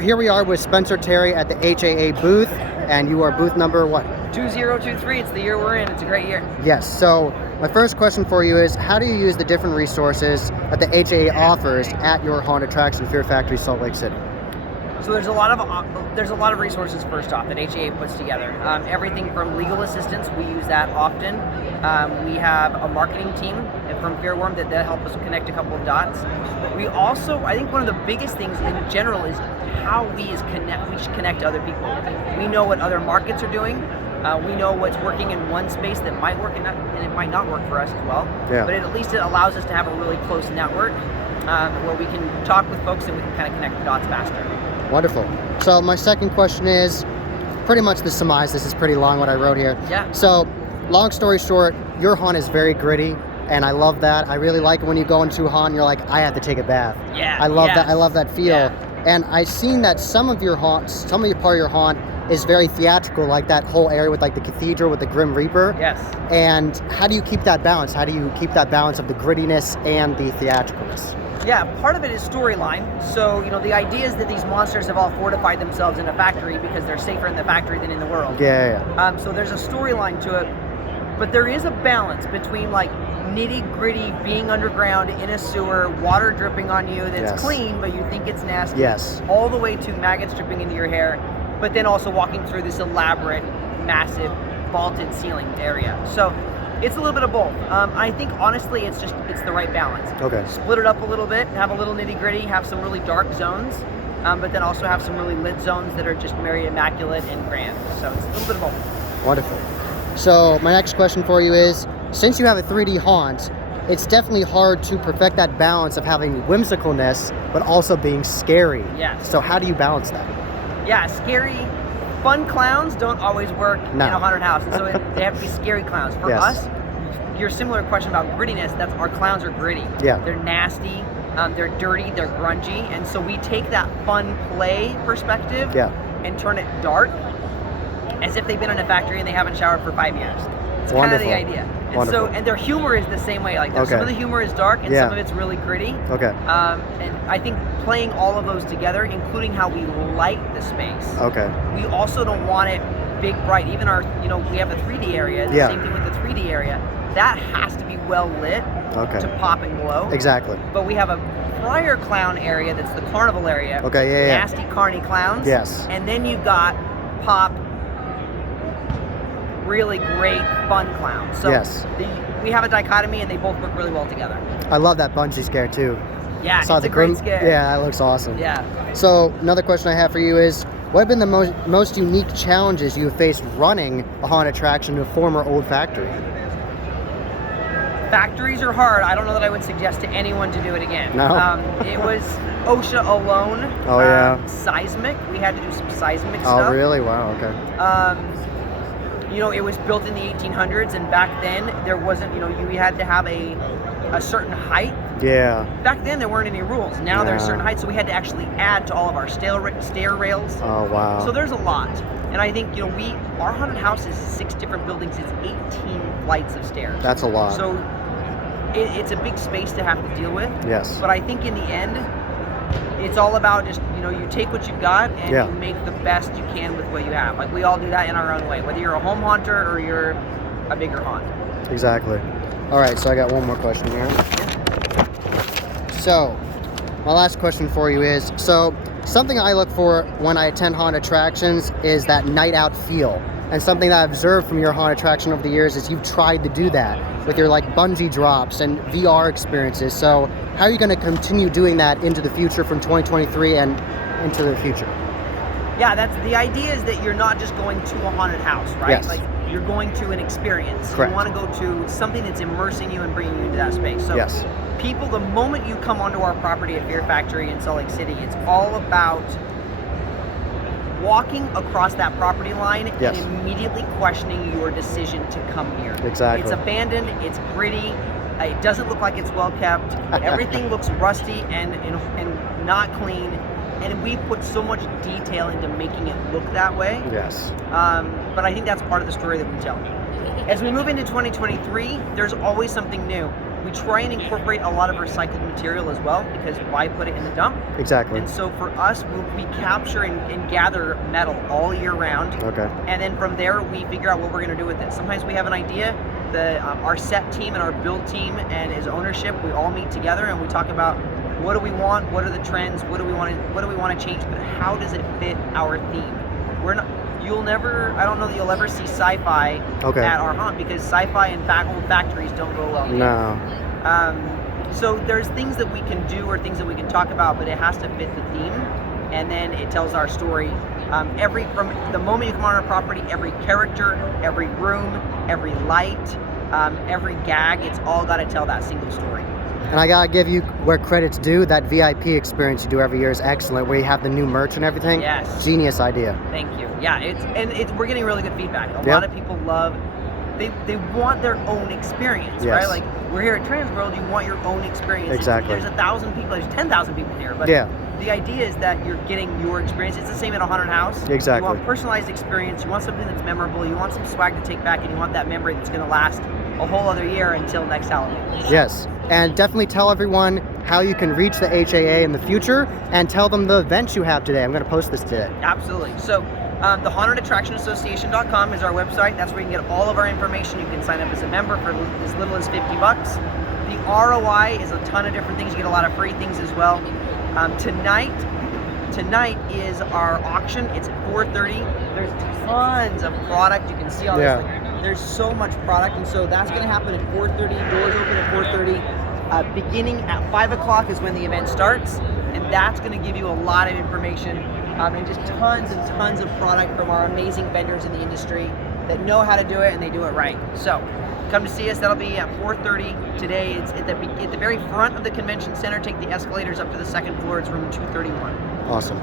Here we are with Spencer Terry at the HAA booth, and you are booth number what? 2023. It's the year we're in. It's a great year. Yes. So my first question for you is, how do you use the different resources that the HAA offers at your haunt attraction, Fear Factory Salt Lake City? So there's a lot of resources first off that HAA puts together. Everything from legal assistance, we use that often. We have a marketing team from Fearworm that help us connect a couple of dots. We also, I think one of the biggest things in general is how we connect other people. We know what other markets are doing. We know what's working in one space that might work and it might not work for us as well. Yeah. But at least it allows us to have a really close network where we can talk with folks and we can kind of connect the dots faster. Wonderful. So my second question is pretty much the surmise. This is pretty long what I wrote here. Yeah. So long story short, your haunt is very gritty, and I love that. I really like it when you go into a haunt and you're like, I have to take a bath. Yeah. I love that. I love that feel. Yeah. And I've seen that some of your part of your haunt is very theatrical, like that whole area with like the cathedral with the Grim Reaper. Yes. And how do you keep that balance? How do you keep that balance of the grittiness and the theatricalness? Yeah, part of it is storyline. So, the idea is that these monsters have all fortified themselves in a factory because they're safer in the factory than in the world. Yeah. So there's a storyline to it, but there is a balance between like nitty gritty being underground in a sewer, water dripping on you that's clean, but you think it's nasty. Yes. All the way to maggots dripping into your hair, but then also walking through this elaborate, massive, vaulted ceiling area. So it's a little bit of both. I think honestly, it's the right balance. Okay. Split it up a little bit, have a little nitty gritty, have some really dark zones, but then also have some really lit zones that are just very immaculate and grand. So it's a little bit of both. Wonderful. So my next question for you is, since you have a 3D haunt, it's definitely hard to perfect that balance of having whimsicalness, but also being scary. Yes. So how do you balance that? Yeah, scary, fun clowns don't always work in a haunted house, and so they have to be scary clowns. For us, your similar question about grittiness, that's our clowns are gritty. Yeah. They're nasty, they're dirty, they're grungy, and so we take that fun play perspective and turn it dark as if they've been in a factory and they haven't showered for 5 years. It's kind of the idea. And so, and their humor is the same way. Like some of the humor is dark and some of it's really gritty. Okay. And I think playing all of those together, including how we light the space. Okay. We also don't want it big, bright. Even our, we have the 3D area. The same thing with the 3D area. That has to be well lit to pop and glow. Exactly. But we have a prior clown area that's the carnival area. Okay. Nasty carny clowns. Yes. And then you've got pop, really great fun clowns. So we have a dichotomy and they both work really well together. I love that bungee scare too. Yeah, it's a great scare. Yeah, that looks awesome. Yeah. So another question I have for you is, what have been the most unique challenges you have faced running a haunted attraction to a former old factory? Factories are hard. I don't know that I would suggest to anyone to do it again. No. It was OSHA alone. Oh yeah. Seismic. We had to do some seismic stuff. Oh really? Wow. Okay. It was built in the 1800s, and back then there wasn't. You had to have a certain height. Yeah. Back then there weren't any rules. Now there's a certain height, so we had to actually add to all of our stair rails. Oh wow. So there's a lot, and I think our haunted house is 6 different buildings. It's 18 flights of stairs. That's a lot. So it's a big space to have to deal with. Yes. But I think in the end, it's all about just, you take what you've got and you make the best you can with what you have. Like we all do that in our own way, whether you're a home haunter or you're a bigger haunt. Exactly. All right, so I got one more question here. So my last question for you is, so something I look for when I attend haunt attractions is that night out feel. And something that I've observed from your haunt attraction over the years is you've tried to do that with your like bungee drops and VR experiences. So how are you going to continue doing that into the future from 2023 and into the future? Yeah, that's the idea, is that you're not just going to a haunted house, right? Yes. Like you're going to an experience. Correct. You want to go to something that's immersing you and bringing you into that space. So people, the moment you come onto our property at Fear Factory in Salt Lake City, it's all about walking across that property line and immediately questioning your decision to come here. Exactly. It's abandoned, it's gritty, it doesn't look like it's well kept, everything looks rusty and not clean, and we put so much detail into making it look that way. Yes. But I think that's part of the story that we tell. As we move into 2023, there's always something new. We try and incorporate a lot of recycled material as well, because why put it in the dump? Exactly. And so for us, we capture and gather metal all year round. Okay. And then from there, we figure out what we're going to do with it. Sometimes we have an idea. Our set team and our build team and his ownership, we all meet together and we talk about what do we want, what are the trends, what do we want to change, but how does it fit our theme? I don't know that you'll ever see sci-fi at our haunt, because sci-fi and old factories don't go well together. No. So there's things that we can do or things that we can talk about, but it has to fit the theme, and then it tells our story. From the moment you come on our property, every character, every room, every light, every gag, it's all got to tell that single story. And I gotta give you where credit's due. That VIP experience you do every year is excellent, where you have the new merch and everything. Yes. Genius idea. Thank you. Yeah, we're getting really good feedback. A lot of people love. They want their own experience, right? Like, we're here at Transworld, you want your own experience. Exactly. There's 1,000 people, there's 10,000 people here, but the idea is that you're getting your experience. It's the same at a haunted house. Exactly. You want personalized experience, you want something that's memorable, you want some swag to take back, and you want that memory that's going to last a whole other year until next Halloween. Yes, and definitely tell everyone how you can reach the HAA in the future, and tell them the events you have today. I'm going to post this today. Absolutely. So the HauntedAttractionAssociation.com is our website. That's where you can get all of our information. You can sign up as a member for as little as $50. The ROI is a ton of different things. You get a lot of free things as well. Tonight is our auction. It's at 4:30. There's tons of product. You can see all this. There's so much product, and so that's going to happen at 4:30. Doors open at 4:30. Beginning at 5 o'clock is when the event starts, and that's going to give you a lot of information and just tons and tons of product from our amazing vendors in the industry that know how to do it, and they do it right. So come to see us. That'll be at 4:30 today. It's at the very front of the convention center. Take the escalators up to the second floor. It's room 231. Awesome.